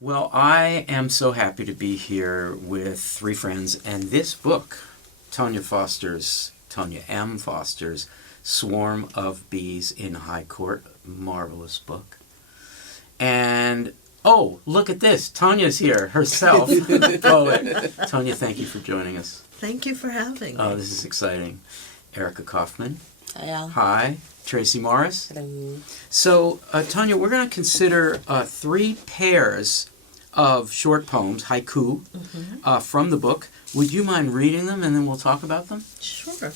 Well, I am so happy to be here with three friends, and this book, Tonya M. Foster's Swarm of Bees in High Court, marvelous book. And, oh, look at this, Tonya's here herself, poet. Tonya, thank you for joining us. Thank you for having me. Oh, this is exciting. Erica Kaufman. Hiya. Hi. Tracie Morris. Hello. So, Tonya, we're going to consider three pairs of short poems, haiku, from the book. Would you mind reading them, and then we'll talk about them? Sure.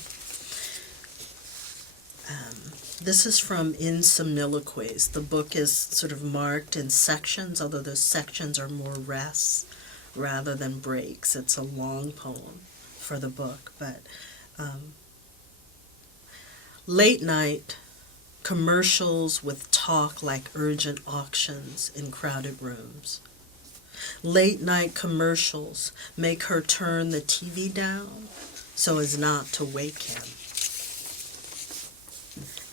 This is from In Soliloquies. The book is sort of marked in sections, although those sections are more rests rather than breaks. It's a long poem for the book, but late night commercials with talk like urgent auctions in crowded rooms. Late night commercials make her turn the TV down so as not to wake him.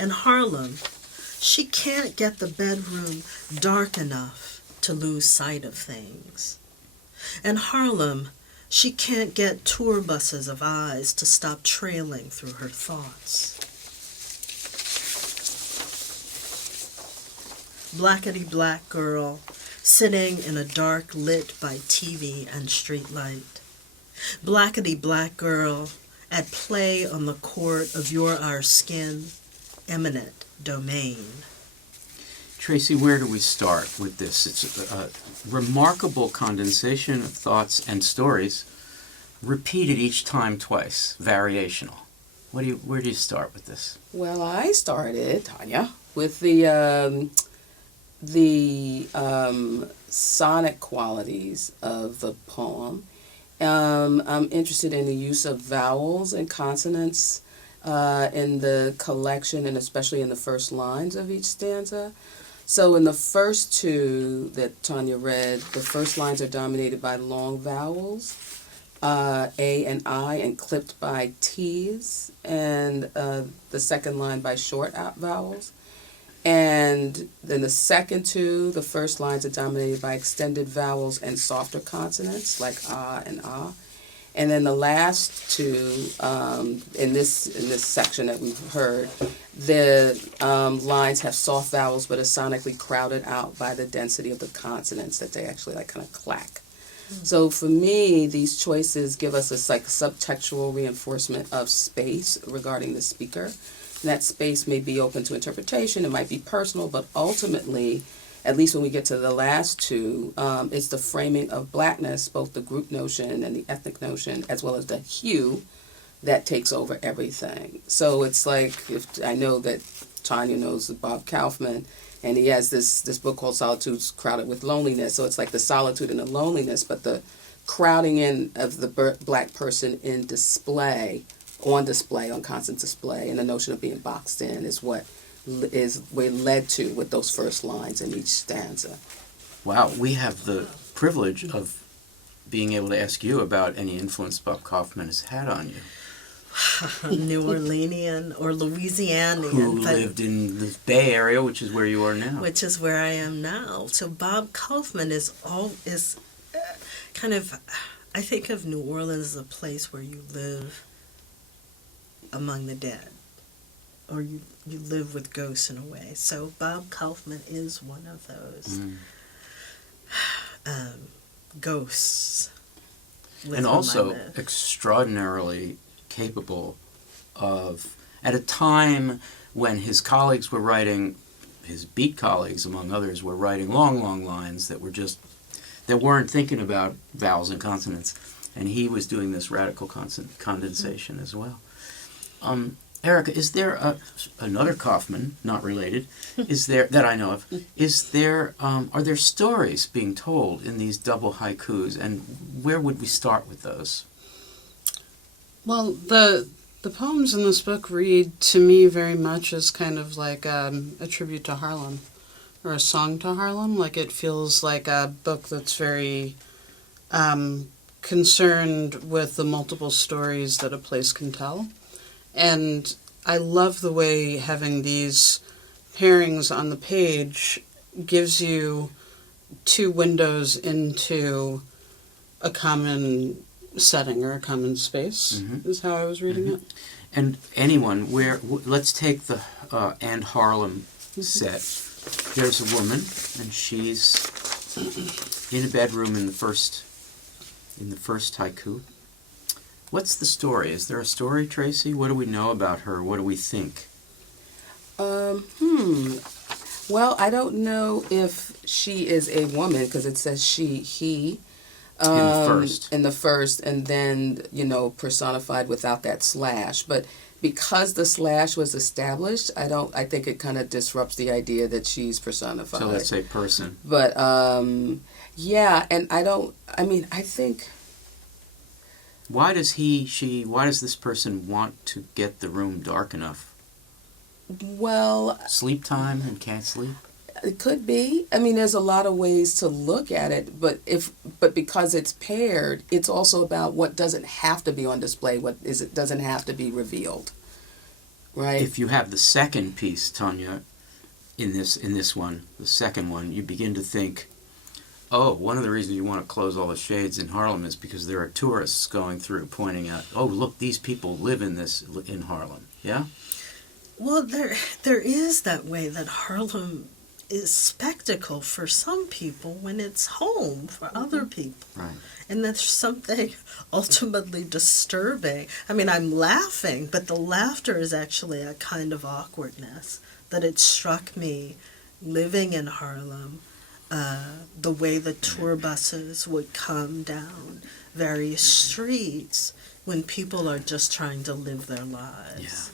In Harlem, she can't get the bedroom dark enough to lose sight of things. In Harlem, she can't get tour buses of eyes to stop trailing through her thoughts. Blackety black girl, sitting in a dark lit by TV and street light. Blackety black girl, at play on the court of our skin, eminent domain. Tracie, where do we start with this? It's a remarkable condensation of thoughts and stories, repeated each time twice, variational. Where do you start with this? Well, I started, Tonya, with the sonic qualities of the poem. I'm interested in the use of vowels and consonants in the collection, and especially in the first lines of each stanza. So in the first two that Tonya read, the first lines are dominated by long vowels, A and I, and clipped by T's, and the second line by short out vowels. And then the second two, the first lines are dominated by extended vowels and softer consonants like ah and ah. And then the last two, in this section that we've heard, the lines have soft vowels but are sonically crowded out by the density of the consonants that they actually like kind of clack. So for me, these choices give us a like subtextual reinforcement of space regarding the speaker. And that space may be open to interpretation, it might be personal, but ultimately, at least when we get to the last two, it's the framing of blackness, both the group notion and the ethnic notion, as well as the hue that takes over everything. So it's like, if I know that Tonya knows Bob Kaufman, and he has this book called Solitudes Crowded with Loneliness. So it's like the solitude and the loneliness, but the crowding in of the black person in display, on constant display, and the notion of being boxed in is what we're led to with those first lines in each stanza. Wow, we have the privilege of being able to ask you about any influence Bob Kaufman has had on you. New Orleanian or Louisianian. Who lived in the Bay Area, which is where you are now. Which is where I am now. So Bob Kaufman is kind of, I think of New Orleans as a place where you live among the dead, or you live with ghosts in a way. So Bob Kaufman is one of those ghosts. And also extraordinarily capable of, at a time when his colleagues were writing, his beat colleagues among others were writing long lines that weren't thinking about vowels and consonants, and he was doing this radical condensation as well. Erica, is there another Kaufman, not related, is there that I know of? Are there stories being told in these double haikus, and where would we start with those? Well, the poems in this book read to me very much as kind of like a tribute to Harlem, or a song to Harlem. Like, it feels like a book that's very concerned with the multiple stories that a place can tell. And I love the way having these pairings on the page gives you two windows into a common setting or a common space, is how I was reading it. And anyone, let's take the and Harlem set. There's a woman, and she's in a bedroom in the first haiku. What's the story? Is there a story, Tracie? What do we know about her? What do we think? Well, I don't know if she is a woman because it says she, he. In the first, and then, personified without that slash. But because the slash was established, I think it kind of disrupts the idea that she's personified. So let's say person. But, yeah, and I think... Why does why does this person want to get the room dark enough? Well... Sleep time and can't sleep? It could be. There's a lot of ways to look at it, but because it's paired, it's also about what doesn't have to be on display, doesn't have to be revealed, right? If you have the second piece, Tonya, in this one, the second one, you begin to think, oh, one of the reasons you want to close all the shades in Harlem is because there are tourists going through pointing out, oh, look, these people live in Harlem, yeah? Well, there is that way that Harlem is spectacle for some people when it's home for other people. Right. And there's something ultimately disturbing. I'm laughing, but the laughter is actually a kind of awkwardness that it struck me living in Harlem, the way the tour buses would come down various streets when people are just trying to live their lives. Yeah.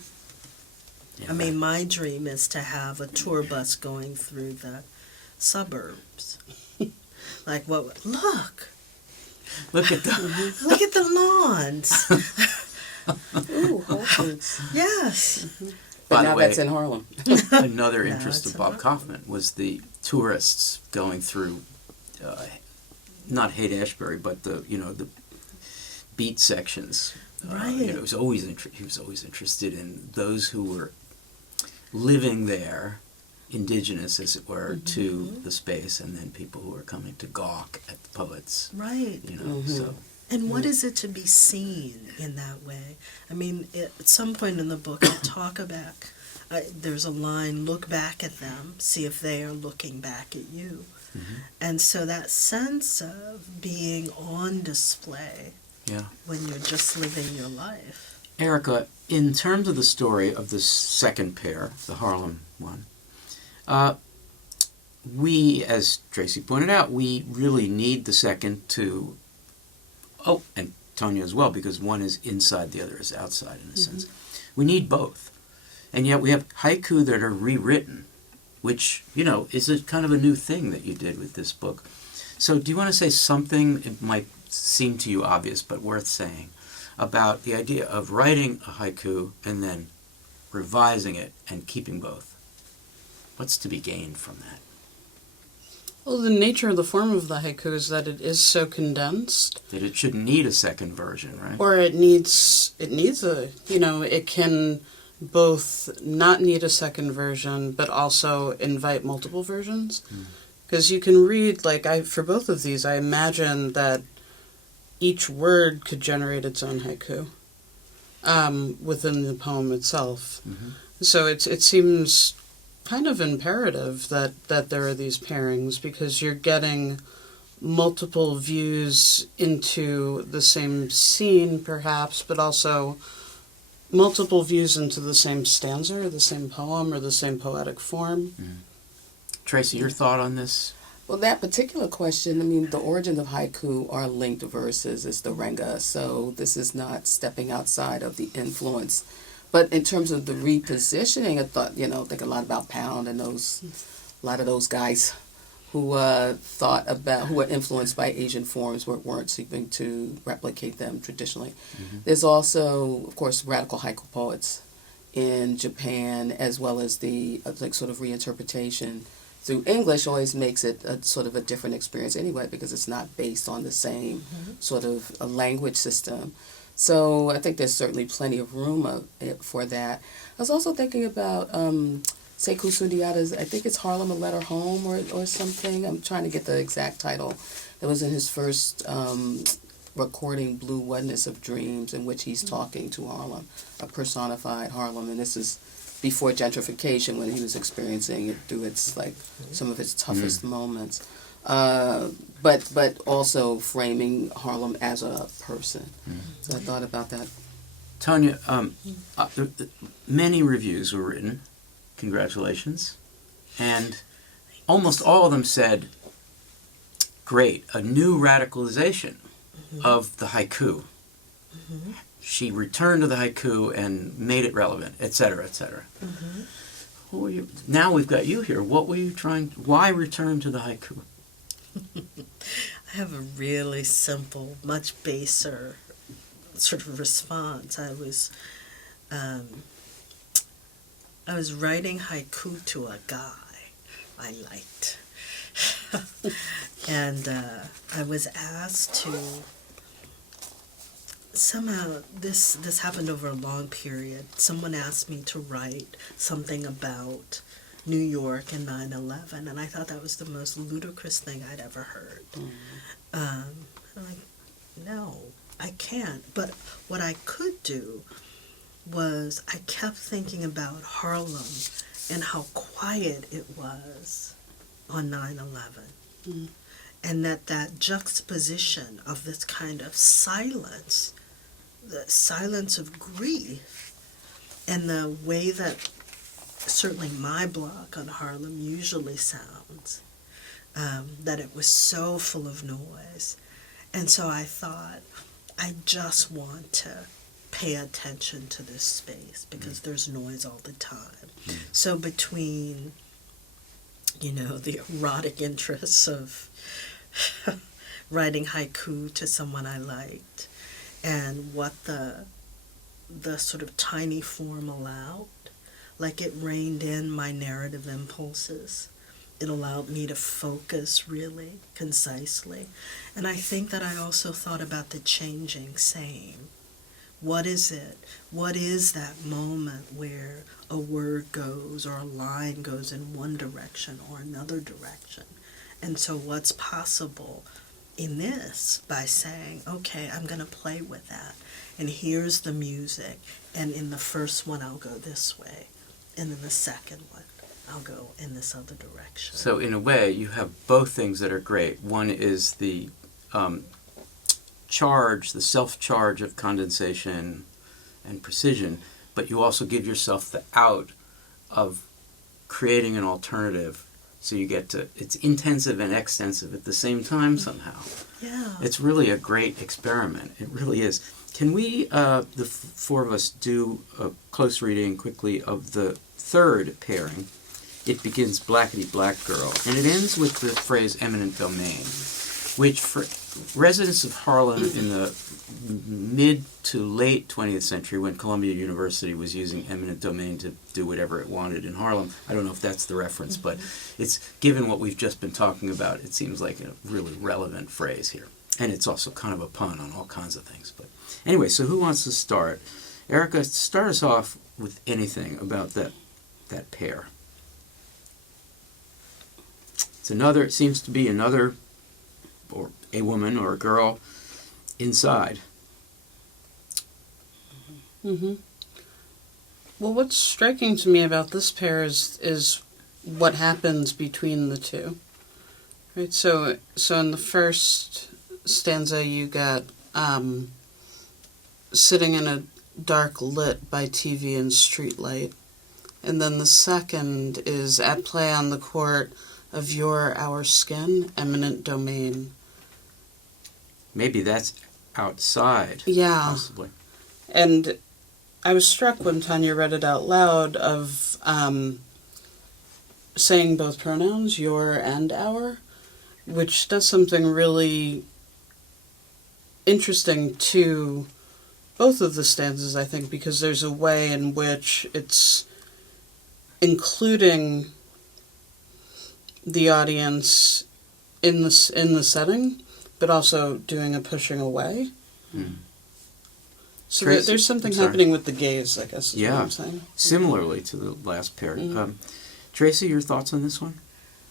Yeah, my dream is to have a tour bus going through the suburbs. Look at the lawns. Ooh, Whole Foods. Yes. But By now the way, that's in Harlem. Another No, interest it's of Bob not. Kaufman was the tourists going through, not Haight-Ashbury, but the beat sections. Right. He was always interested in those who were living there, indigenous as it were, to the space, and then people who were coming to gawk at the poets. Right. So. And what is it to be seen in that way? At some point in the book, I talk about, there's a line, look back at them, see if they are looking back at you. And so that sense of being on display when you're just living your life. Erica, in terms of the story of the second pair, the Harlem one, we, as Tracie pointed out, we really need the second to, and Tonya as well, because one is inside, the other is outside in a sense. We need both. And yet we have haiku that are rewritten, which, is a kind of a new thing that you did with this book. So do you want to say something, it might seem to you obvious, but worth saying, about the idea of writing a haiku and then revising it and keeping both? What's to be gained from that? Well, the nature of the form of the haiku is that it is so condensed. That it shouldn't need a second version, right? Or it needs it can both not need a second version, but also invite multiple versions. Because you can read, for both of these, I imagine that each word could generate its own haiku within the poem itself. So it seems kind of imperative that there are these pairings, because you're getting multiple views into the same scene, perhaps, but also multiple views into the same stanza or the same poem or the same poetic form. Tracie, your thought on this? Well, that particular question, the origins of haiku are linked verses. It's the renga, so this is not stepping outside of the influence. But in terms of the repositioning, I thought, think a lot about Pound and a lot of those guys who who were influenced by Asian forms but weren't seeking to replicate them traditionally. There's also, of course, radical haiku poets in Japan, as well as the sort of reinterpretation through English always makes it a sort of a different experience anyway, because it's not based on the same sort of a language system. So I think there's certainly plenty of room for that. I was also thinking about Sekou Sundiata's, I think it's Harlem, A Letter Home or something. I'm trying to get the exact title. It was in his first recording, Blue Oneness of Dreams, in which he's talking to Harlem, a personified Harlem. And this is before gentrification, when he was experiencing it through its, like, some of its toughest moments. But also framing Harlem as a person. So I thought about that. Tonya, many reviews were written. Congratulations. And almost all of them said, great, a new radicalization of the haiku. She returned to the haiku and made it relevant, etc., etc. Now we've got you here. What were you why return to the haiku? I have a really simple, much baser sort of response. I was writing haiku to a guy I liked. And I was asked to, somehow, this happened over a long period. Someone asked me to write something about New York and 9/11, and I thought that was the most ludicrous thing I'd ever heard. I'm like, no, I can't. But what I could do was I kept thinking about Harlem and how quiet it was on 9/11. And that juxtaposition of this kind of silence, the silence of grief, and the way that certainly my blog on Harlem usually sounds, that it was so full of noise. And so I thought, I just want to pay attention to this space because there's noise all the time. So between, the erotic interests of writing haiku to someone I liked and what the sort of tiny form allowed, like it reined in my narrative impulses. It allowed me to focus really concisely. And I think that I also thought about the changing same. What is it? What is that moment where a word goes or a line goes in one direction or another direction? And so what's possible in this by saying, okay, I'm going to play with that. And here's the music. And in the first one, I'll go this way. And in the second one, I'll go in this other direction. So in a way, you have both things that are great. One is the charge, the self-charge of condensation and precision, but you also give yourself the out of creating an alternative. So you get to, it's intensive and extensive at the same time somehow. Yeah. It's really a great experiment. It really is. Can we, the four of us, do a close reading quickly of the third pairing? It begins Blackety Black Girl, and it ends with the phrase eminent domain, which for residents of Harlem in the mid to late 20th century, when Columbia University was using eminent domain to do whatever it wanted in Harlem, I don't know if that's the reference, but it's, given what we've just been talking about, it seems like a really relevant phrase here. And it's also kind of a pun on all kinds of things. But anyway, so who wants to start? Erica, start us off with anything about that pair. It's another, it seems to be another, or a woman or a girl inside. Well, what's striking to me about this pair is what happens between the two. Right. So in the first stanza, you got sitting in a dark lit by TV and streetlight, and then the second is at play on the court of our skin, eminent domain. Maybe that's outside. Yeah. Possibly. And I was struck when Tonya read it out loud of saying both pronouns, your and our, which does something really interesting to both of the stanzas, I think, because there's a way in which it's including the audience in the setting, but also doing a pushing away. So Tracie, there's something happening with the gaze, I guess, is what I'm saying. Similarly to the last pair. Tracie, your thoughts on this one?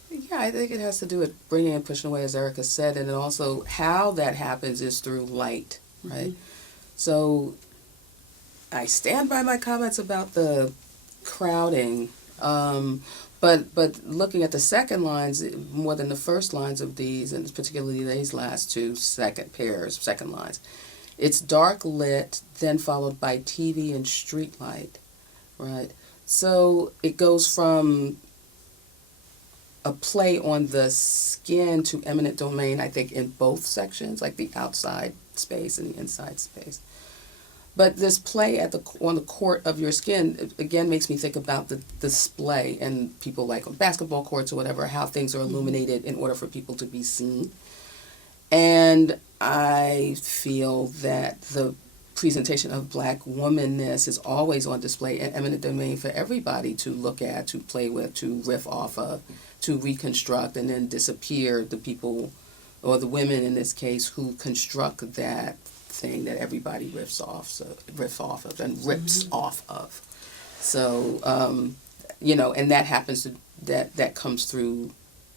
Yeah, I think it has to do with bringing and pushing away, as Erica said, and then also how that happens is through light, right? So I stand by my comments about the crowding, but looking at the second lines more than the first lines of these, and particularly these last two second lines, it's dark lit, then followed by TV and street light, right? So it goes from a play on the skin to eminent domain, I think, in both sections, like the outside space and the inside space. But this play on the court of your skin, again, makes me think about the display and people like on basketball courts or whatever, how things are illuminated in order for people to be seen. And I feel that the presentation of Black womanness is always on display in eminent domain for everybody to look at, to play with, to riff off of, to reconstruct, and then disappear the people, or the women in this case, who construct that thing that everybody rips off of and rips off of. So, and that happens to, that comes through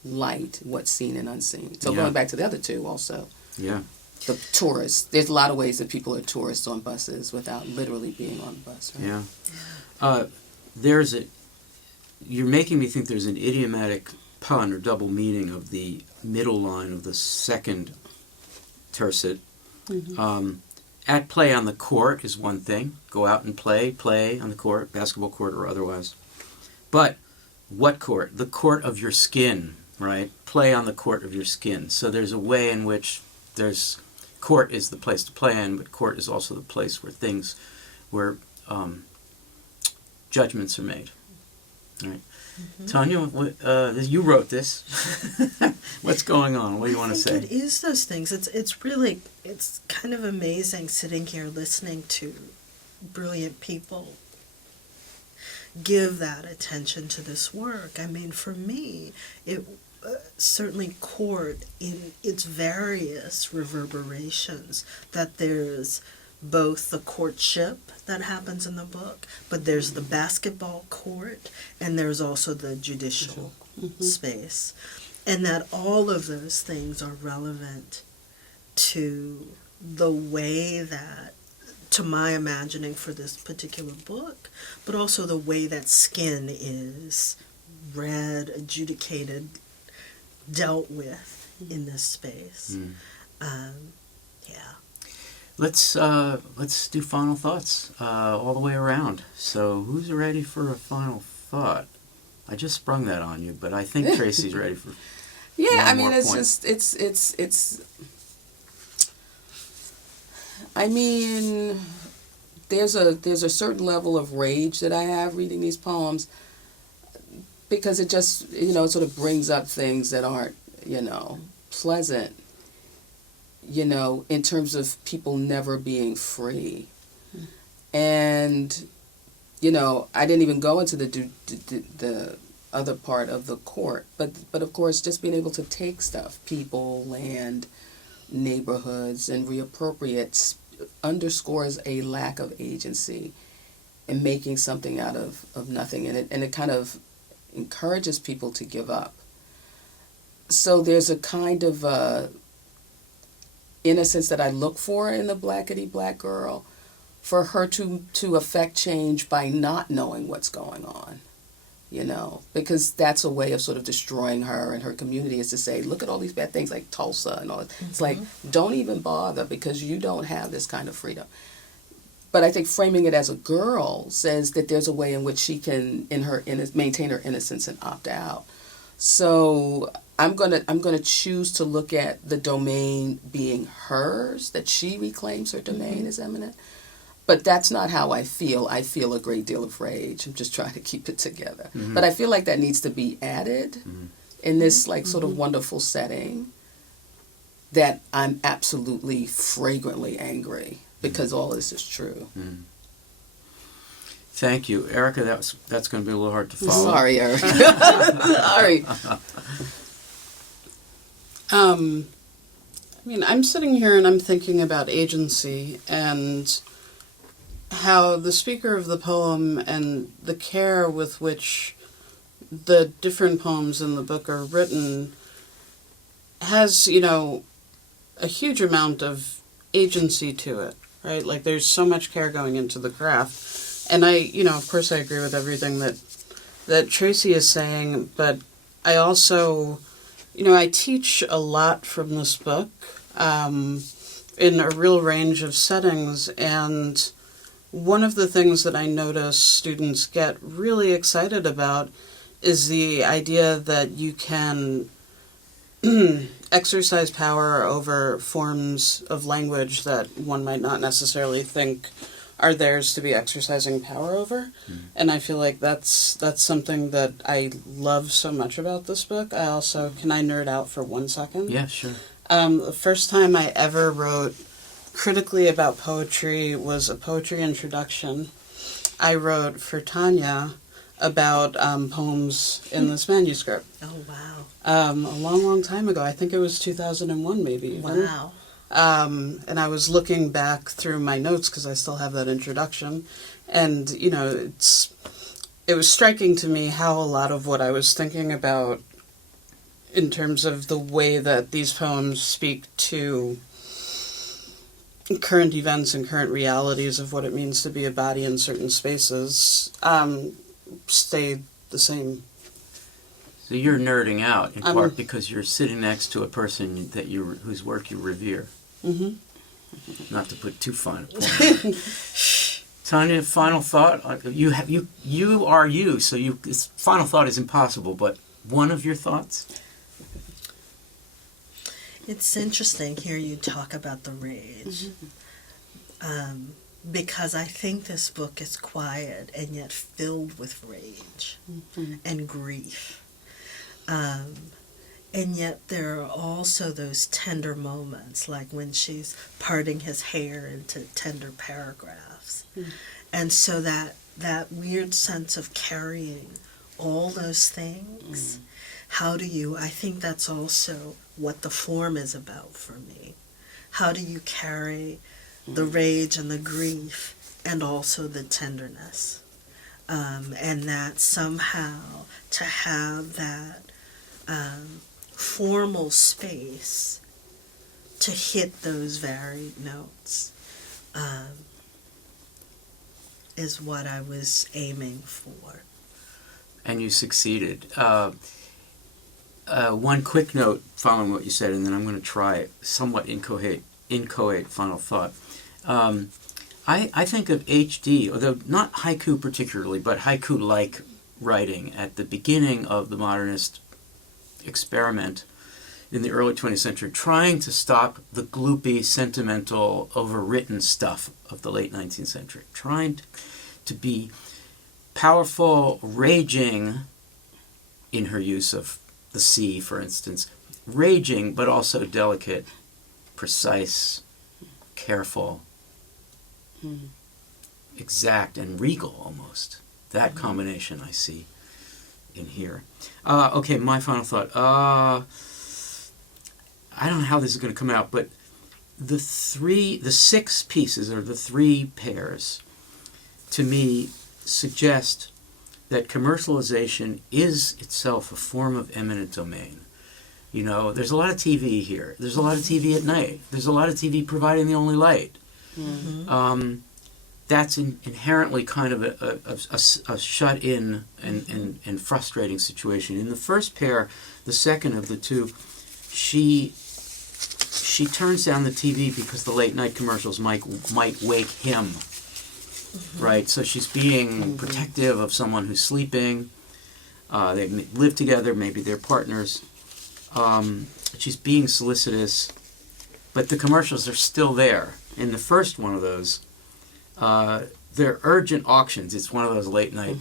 light, what's seen and unseen. So going back to the other two also. Yeah. The tourists. There's a lot of ways that people are tourists on buses without literally being on the bus. Right? Yeah. You're making me think there's an idiomatic pun or double meaning of the middle line of the second tercet. At play on the court is one thing. Go out and play on the court, basketball court or otherwise. But what court? The court of your skin, right? Play on the court of your skin. So there's a way in which court is the place to play in, but court is also the place where judgments are made. All right. Tonya, you wrote this. What's going on? What do you want to say? It is those things. It's really kind of amazing sitting here listening to brilliant people give that attention to this work. I mean, for me, it certainly court in its various reverberations, that there's both the courtship that happens in the book, but there's the basketball court, and there's also the judicial space. And that all of those things are relevant to the way that, to my imagining for this particular book, but also the way that skin is read, adjudicated, dealt with in this space. Let's do final thoughts all the way around. So who's ready for a final thought? I just sprung that on you, but I think Tracie's ready for. Yeah, I mean, it's just it's. I mean, there's a certain level of rage that I have reading these poems, because it just, it sort of brings up things that aren't, pleasant, in terms of people never being free. And, I didn't even go into the other part of the court, but of course, just being able to take stuff, people, land, neighborhoods, and reappropriate underscores a lack of agency in making something out of nothing. And it kind of encourages people to give up. So there's a kind of innocence that I look for in the blackety black girl, for her to affect change by not knowing what's going on, because that's a way of sort of destroying her and her community, is to say, look at all these bad things like Tulsa and all that. It's like, don't even bother, because you don't have this kind of freedom. But I think framing it as a girl says that there's a way in which she can, maintain her innocence and opt out. So I'm gonna choose to look at the domain being hers, that she reclaims her domain as eminent. But that's not how I feel. I feel a great deal of rage. I'm just trying to keep it together. But I feel like that needs to be added in this sort of wonderful setting, that I'm absolutely fragrantly angry because all this is true. Thank you, Erica. That's going to be a little hard to follow. Sorry, Erica. Sorry. I'm sitting here and I'm thinking about agency and how the speaker of the poem and the care with which the different poems in the book are written has, you know, a huge amount of agency to it, right? Like, there's so much care going into the craft. And I, you know, of course I agree with everything that Tracie is saying, but I also, you know, I teach a lot from this book in a real range of settings, and one of the things that I notice students get really excited about is the idea that you can exercise power over forms of language that one might not necessarily think are theirs to be exercising power over. And I feel like that's something that I love so much about this book. I also, can I nerd out for 1 second? Yeah, sure. The first time I ever wrote critically about poetry was a poetry introduction I wrote for Tonya about poems in this manuscript. Oh, wow. A long, long time ago. I think it was 2001 maybe even. Wow. And I was looking back through my notes because I still have that introduction. And, you know, it was striking to me how a lot of what I was thinking about in terms of the way that these poems speak to current events and current realities of what it means to be a body in certain spaces stayed the same. So you're nerding out in part because you're sitting next to a person that whose work you revere. Mm-hmm. Not to put too fine a point. Tonya, final thought. You are you. So final thought is impossible. But one of your thoughts. It's interesting here you talk about the rage. Because I think this book is quiet and yet filled with rage and grief. And yet there are also those tender moments, like when she's parting his hair into tender paragraphs. And so that weird sense of carrying all those things, I think that's also what the form is about for me. How do you carry the rage and the grief and also the tenderness? And that somehow to have that formal space to hit those varied notes is what I was aiming for. And you succeeded. One quick note following what you said, and then I'm going to try somewhat inchoate final thought. I think of HD, although not haiku particularly, but haiku-like writing at the beginning of the modernist experiment in the early 20th century, trying to stop the gloopy, sentimental, overwritten stuff of the late 19th century, trying to be powerful, raging in her use of the sea, for instance, raging, but also delicate, precise, careful, exact, and regal almost. That combination I see in here. Okay, my final thought. I don't know how this is going to come out, but the 6 pieces, or the 3 pairs, to me suggest that commercialization is itself a form of eminent domain. You know, there's a lot of TV here. There's a lot of TV at night. There's a lot of TV providing the only light. That's inherently kind of a shut-in and frustrating situation. In the first pair, the second of the 2, she turns down the TV because the late-night commercials might wake him. Right, so she's being protective of someone who's sleeping. They live together, maybe they're partners. She's being solicitous, but the commercials are still there. In the first one of those, they're urgent auctions. It's one of those late night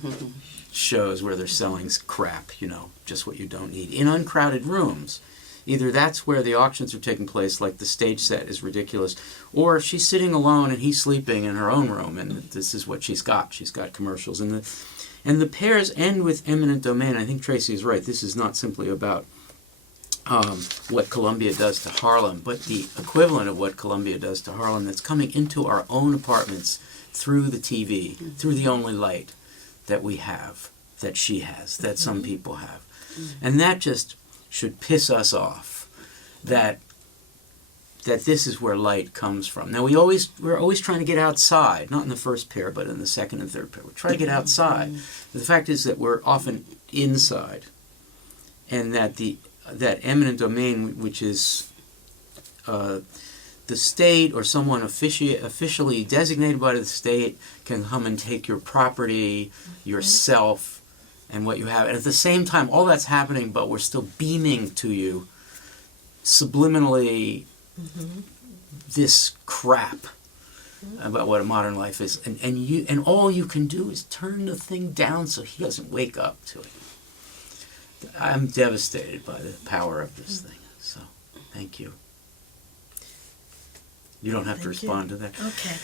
shows where they're selling crap, you know, just what you don't need, in uncrowded rooms. Either that's where the auctions are taking place, like the stage set is ridiculous, or she's sitting alone and he's sleeping in her own room, and this is what she's got. She's got commercials. And the pairs end with eminent domain. I think Tracie is right. This is not simply about what Columbia does to Harlem, but the equivalent of what Columbia does to Harlem that's coming into our own apartments through the TV, through the only light that we have. that she has, that some people have. And that just should piss us off, that this is where light comes from. Now we're always trying to get outside, not in the first pair, but in the second and third pair. We try to get outside. But the fact is that we're often inside, and that that eminent domain, which is the state or someone officially designated by the state, can come and take your property, yourself, and what you have. And at the same time, all that's happening, but we're still beaming to you subliminally this crap about what a modern life is, and all you can do is turn the thing down so he doesn't wake up to it. I'm devastated by the power of this thing. So, thank you. You don't have to respond to that. Okay,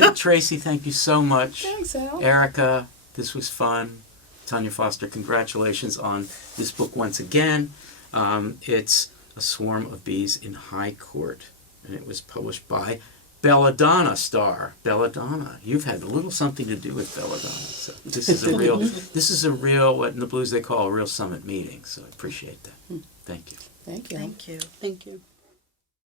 good. Tracie, thank you so much. Thanks, Al. Erica, this was fun. Tonya Foster, congratulations on this book once again. It's A Swarm of Bees in High Court, and it was published by Belladonna star. Belladonna. You've had a little something to do with Belladonna. So this is a real, what in the blues they call a real summit meeting. So I appreciate that. Thank you. Thank you. Thank you. Thank you.